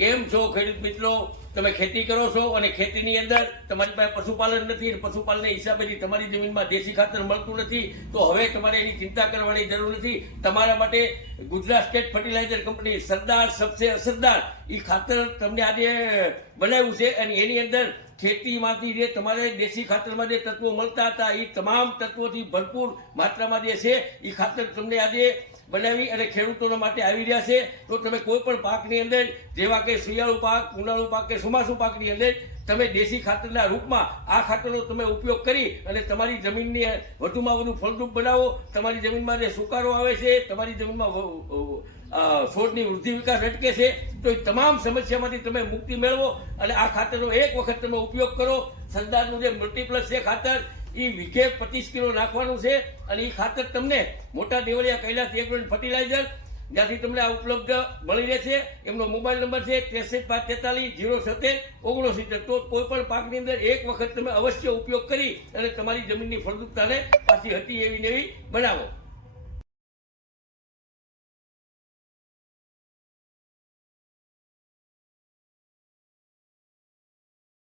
કેમ છો ખેડૂત મિત્રો? તમે ખેતી કરો છો અને ખેતીની અંદર તમારી પાસે પશુપાલન નથી અને પશુપાલનના હિસાબેથી તમારી જમીનમાં દેશી ખાતર મળતું નથી, તો હવે તમારે એની ચિંતા કરવાની જરૂર નથી. તમારા માટે Gujarat state fertilizer company Sardar સબસે અસરદાર એ ખાતર તમને આજે બનાવ્યું છે અને એની અંદર ખેતીમાંથી જે તમારે દેશી ખાતરમાં જે તત્વો મળતા હતા એ તમામ તત્વોથી ભરપૂર માત્રામાં જે છે એ ખાતર તમને આજે બનાવી અને ખેડૂતોના માટે આવી રહ્યા છે. તો તમે કોઈ પણ પાકની અંદર જેવા કે શિયાળુ પાક, ઉનાળુ પાક કે ચોમાસુ પાકની અંદર તમે દેશી ખાતરના રૂપમાં આ ખાતરનો તમે ઉપયોગ કરી અને તમારી જમીનને વધુમાં વધુ ફળદ્રુપ બનાવો. તમારી જમીનમાં જે સુકારો આવે છે, તમારી જમીનમાં છોડની વૃદ્ધિ વિકાસ અટકે છે, તો એ તમામ સમસ્યામાંથી તમે મુક્તિ મેળવો અને આ ખાતરનો એક વખત તમે ઉપયોગ કરો. સરદારનું જે મલ્ટીપ્લસ છે ખાતર, એ વીઘે 25 કિલો નાખવાનું છે અને એ ખાતર તમને મોટા દેવળિયા કૈલાસ એગ્રો ફર્ટિલાઇઝર જ્યાંથી તમને આ ઉપલબ્ધ મળી રહેશે. એમનો મોબાઈલ નંબર છે 63 543 07 69. તો કોઈ પણ પાકની અંદર એક વખત તમે અવશ્ય ઉપયોગ કરી અને તમારી જમીનની ફળદ્રુપતાને પાછી હતી એવી ને એવી બનાવો.